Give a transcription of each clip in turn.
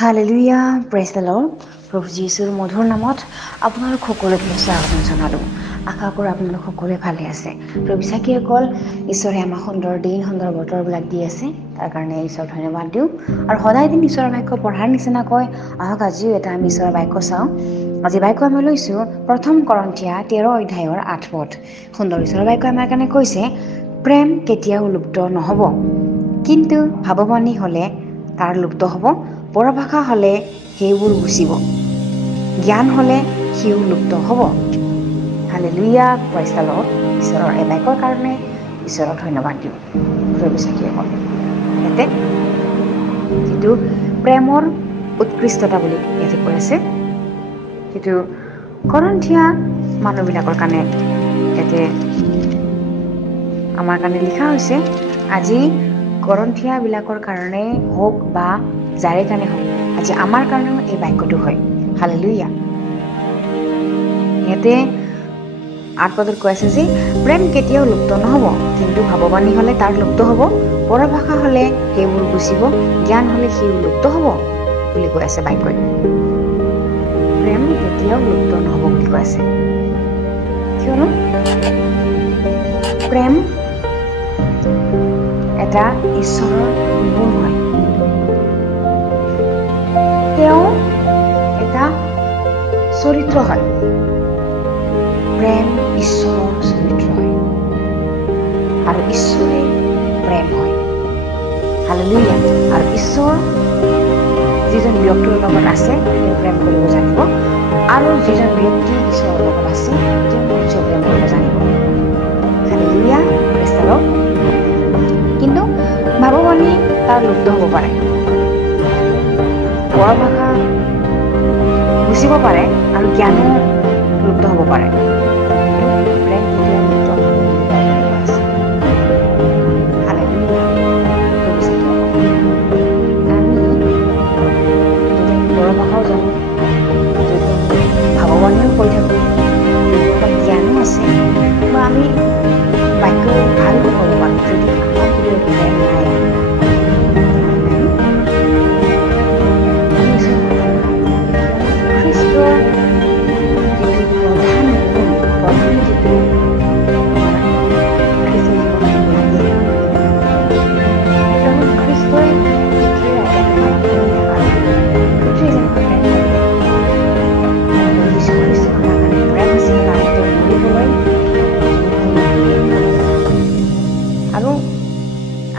Hallelujah, praise the lord. প্ৰভু যীশুৰ মধুৰ নামত আপোনালোক সকলোকে স্বাগতম জনালোঁ। আশা কৰোঁ আপোনালোক সকলোৱে ভালে আছে। প্ৰভু বিশ্বাসীসকল, ঈশ্বৰে আমাক সুন্দৰ দিন, সুন্দৰ বতৰবিলাক দি আছে, তাৰ কাৰণে ঈশ্বৰ ধন্যবাদ দিওঁ। আৰু সদায় দিন ঈশ্বৰৰ বাক্য পঢ়াৰ নিচিনাকৈ আহক আজিও এটা আমি ঈশ্বৰৰ বাক্য চাওঁ। আজি বাক্য আমি লৈছোঁ 1 কৰিন্থিয়া 13 অধ্যায়ৰ 8 পদ। সুন্দৰ ঈশ্বৰৰ বাক্য আমাৰ কাৰণে কৈছে, প্ৰেম কেতিয়াও লুপ্ত নহ'ব, কিন্তু ভাৱবাণী হ'লে তাৰ লুপ্ত হ'ব, পৰভাষা হ'লে সেইবোৰ গুচিব, জ্ঞান হ'লে সিও লুপ্ত হ'ব। Hallelujah, praise the lord. ঈশ্বৰৰ এই বাক্যৰ কাৰণে ঈশ্বৰক ধন্যবাদ দিওঁ। প্ৰভু বিশ্বাসীসকল, ইয়াতে যিটো প্ৰেমৰ উৎকৃষ্টতা বুলি ইয়াতে কৈ আছে, যিটো কৰিন্থিয়া মানুহবিলাকৰ কাৰণে ইয়াতে আমাৰ কাৰণে লিখা হৈছে। আজি কৰিন্থিয়াবিলাকৰ কাৰণে হওক বা যাৰে কাৰণে হওক, আজি আমাৰ কাৰণেও এই বাক্যটো হয়। হালেলুয়া। ইয়াতে 8 পদত কৈ আছে যে প্ৰেম কেতিয়াও লুপ্ত নহ'ব, কিন্তু ভাৱবাণী হ'লে তাৰ লুপ্ত হ'ব, পৰভাষা হ'লে সেইবোৰ গুচিব, জ্ঞান হ'লে সিও লুপ্ত হ'ব বুলি কৈ আছে বাক্যই। প্ৰেম কেতিয়াও লুপ্ত নহ'ব বুলি কৈ আছে। কিয়নো প্ৰেম এটা ঈশ্বৰৰ গুণ হয়। তেওঁ এটা চৰিত্ৰ হয়। প্ৰেম ঈশ্বৰৰ চৰিত্ৰ হয়, আৰু ঈশ্বৰে প্ৰেম হয়। হালেলুয়া। আৰু ঈশ্বৰ যিজন ব্যক্তিৰ লগত আছে তেওঁ প্ৰেম কৰিব জানিব, আৰু যিজন ব্যক্তি ঈশ্বৰৰ লগত আছে তেওঁ নিশ্চয় প্ৰেম কৰিব জানিব। Hallelujah, praise the lord. কিন্তু ভাৱবাণী তাৰ লুপ্ত হ'ব পাৰে, পৰভাষা গুচিব পাৰে, আৰু জ্ঞানো লুপ্ত হ'ব পাৰে, কিন্তু প্ৰেম কেতিয়াও লুপ্ত নহ'ব বুলি বাইবেলে কৈ আছে। হালেলুয়া। আমি যদি পৰভাষাও জানো, যদি ভাৱবাণীও কৈ থাকোঁ, যদি অকল জ্ঞানো আছে, বা আমি বাক্য ভালো ক'ব পাৰোঁ, যদি আমাৰ যদি প্ৰেম নাই,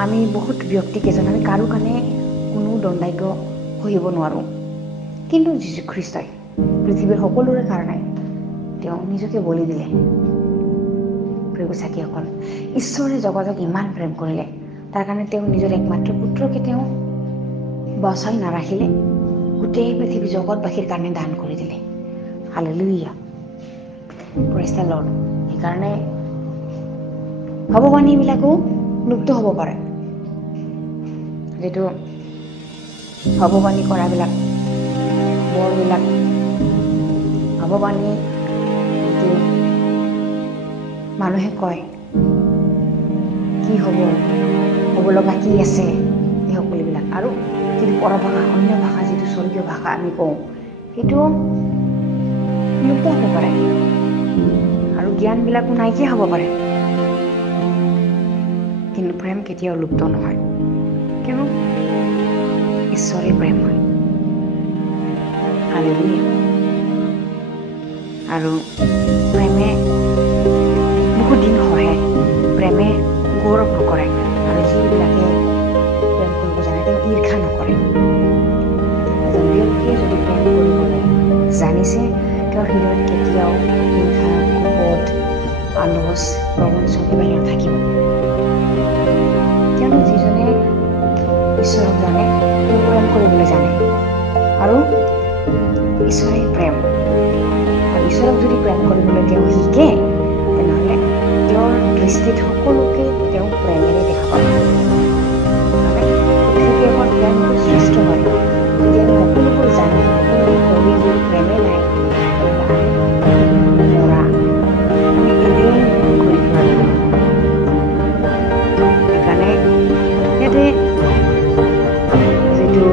আমি বহুত ব্যক্তিকেইজন আমি কাৰো কাৰণে কোনো দণ্ডাজ্ঞ সহিব নোৱাৰোঁ, কিন্তু যীশুখ্ৰীষ্টই পৃথিৱীৰ সকলোৰে কাৰণে তেওঁ নিজকে বলি দিলে। প্ৰভু চাকিসকল, ঈশ্বৰে জগতক ইমান প্ৰেম কৰিলে, তাৰ কাৰণে তেওঁ নিজৰ একমাত্ৰ পুত্ৰকে তেওঁ বচাই নাৰাখিলে, গোটেই পৃথিৱী জগতবাসীৰ কাৰণে দান কৰি দিলে। Hallelujah, praise the lord. সেইকাৰণে ভাৱবাণীবিলাকো লুপ্ত হ'ব পাৰে। যিটো ভাৱবাণী কৰাবিলাক, বৰবিলাক, ভাৱবাণী যিটো মানুহে কয় কি হ'ব, হ'ব লগা কি আছে, এই সকলোবিলাক, আৰু যিটো পৰভাষা, অন্য ভাষা, যিটো স্বৰ্গীয় ভাষা আমি কওঁ, সেইটো লুপ্ত হ'ব পাৰে, আৰু জ্ঞানবিলাকো নাইকিয়া হ'ব পাৰে, কিন্তু প্ৰেম কেতিয়াও লুপ্ত নহয়, কিয়নো ঈশ্বৰে প্ৰেম হয়। হালেলুয়া। আৰু প্ৰেমে বহুত দিন সহে, প্ৰেমে গৌৰৱ নকৰে, আৰু যিবিলাকে প্ৰেম কৰিব জানে তেওঁ ঈৰ্ষা নকৰে। এজন ব্যক্তিয়ে যদি প্ৰেম কৰিবলৈ জানিছে, তেওঁৰ হৃদয়ত কেতিয়াও হিংসা, ক্ৰোধ, আলস, প্ৰবঞ্চনা এইবিলাক নাথাকিব। কিয়নো যিজনে ঈশ্বৰক জানে তেওঁ প্ৰেম কৰিবলৈ জানে, আৰু ঈশ্বৰে প্ৰেম, আৰু ঈশ্বৰক যদি প্ৰেম কৰিবলৈ তেওঁ শিকে, তেনেহ'লে তেওঁৰ দৃষ্টিত সকলোকে তেওঁ প্ৰেমেৰে দেখা পাব। পৃথিৱী এখন প্ৰেমটো শ্ৰেষ্ঠ হয়। যদি আমি সকলোবোৰ জানি, সকলোবোৰ কৰি যদি প্ৰেমে নাই, তেনেহ'লে আমি মৰা, আমি এনেই ঘূৰি ফুৰা। সেইকাৰণে ইয়াতে যিটো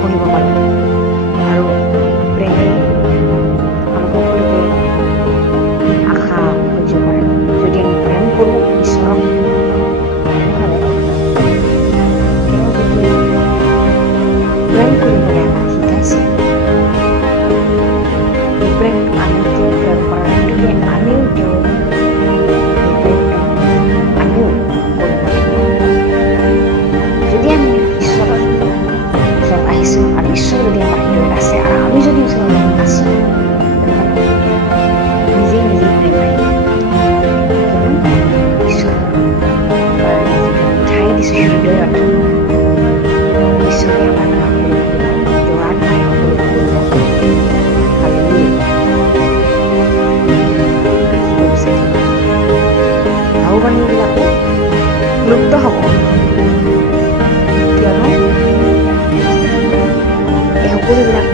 সহিব পাৰোঁ আৰু প্ৰেমে আমাক সকলোকে আশা সহ্য কৰে যদি আমি প্ৰেম কৰোঁ ঈশ্বৰক তেনেহ'লে তেওঁ যেতিয়া প্ৰেম কৰিবলৈ আমাক শিকাইছে এই প্ৰেমটো আমি তেওঁ প্ৰেম কৰাৰ লগে লগে আমিও তেওঁ এই প্ৰেমটো আমিও কৰিব লাগিব যদি আমি ঈশ্বৰৰ ওচৰত আহিছোঁ আৰু ঈশ্বৰ যদি আমাৰ হৃদয়ত আছে আৰু আমি যদি ঈশ্বৰৰ লগত আছোঁ তেনেহ'লে নিজেই প্ৰেম আহিব ঈশ্বৰৰ কাৰণে যিটো ঠাই দিছে হৃদয়ত ঈশ্বৰে আমাৰ দৰাত পাই সকলো কৰিব ভাও-বাণীবিলাকো লুপ্ত হ'ব কিয়নো এই সকলোবিলাক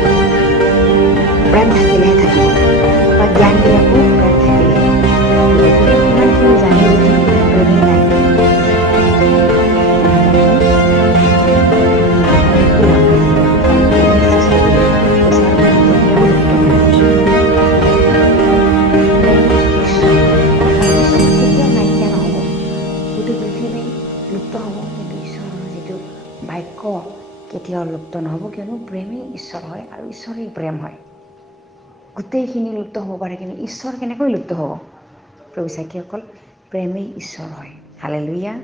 প্ৰেম থাকিলেহে থাকিব বা জ্ঞানবিলাকো প্ৰেম থাকিলে ইমানখিনি জানি যদি প্ৰেমেই নাই লুপ্ত হ'ব কিন্তু ঈশ্বৰৰ যিটো বাক্য কেতিয়াও লুপ্ত নহ'ব কিয়নো প্ৰেমেই ঈশ্বৰ হয় আৰু ঈশ্বৰেই প্ৰেম হয় গোটেইখিনি লুপ্ত হ'ব পাৰে কিন্তু ঈশ্বৰ কেনেকৈ লুপ্ত হ'ব প্ৰভু চাকিসকল প্ৰেমেই ঈশ্বৰ হয় হালেলুয়া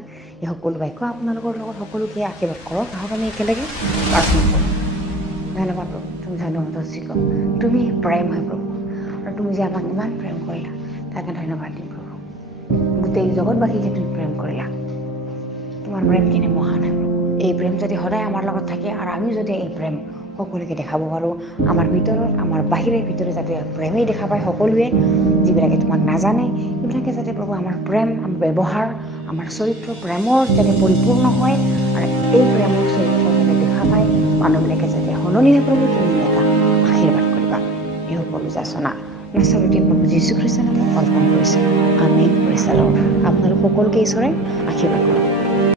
এই সকলো বাক্য আপোনালোকৰ লগত সকলোকে আশীৰ্বাদ কৰক আহক আমি একেলগে প্ৰাৰ্থনা কৰোঁ ধন্যবাদ প্ৰভু তুমি ধন্যবাদ শিকক তুমি প্ৰেম হয় প্ৰভু আৰু তুমি যে আমাক ইমান প্ৰেম কৰিলা তাকে ধন্যবাদ দিম প্ৰভু গোটেই জগতবাসীকে তুমি প্ৰেম কৰিলা তোমাৰ প্ৰেম কেনে মহান হয় এই প্ৰেম যদি সদায় আমাৰ লগত থাকে আৰু আমিও যদি এই প্ৰেম সকলোকে দেখাব পাৰোঁ আমাৰ ভিতৰত আমাৰ বাহিৰে ভিতৰে যাতে প্ৰেমেই দেখা পায় সকলোৱে যিবিলাকে তোমাক নাজানে এইবিলাকে যাতে প্ৰভু আমাৰ প্ৰেম আমাৰ ব্যৱহাৰ আমাৰ চৰিত্ৰ প্ৰেমৰ যাতে পৰিপূৰ্ণ হয় আৰু এই প্ৰেমৰ চৰিত্ৰ যাতে দেখা পায় মানুহবিলাকে যাতে সলনি হৈ প্ৰভু তুমি এটা আশীৰ্বাদ কৰিবা এই সকলো যাচনা নাচাৰতে প্ৰভু যীশু খ্ৰীষ্টৰ নামত অৰ্পণ কৰিছোঁ আমেন প্ৰেছ দ্য লৰ্ড আপোনালোক সকলোকে ঈশ্বৰে আশীৰ্বাদ কৰক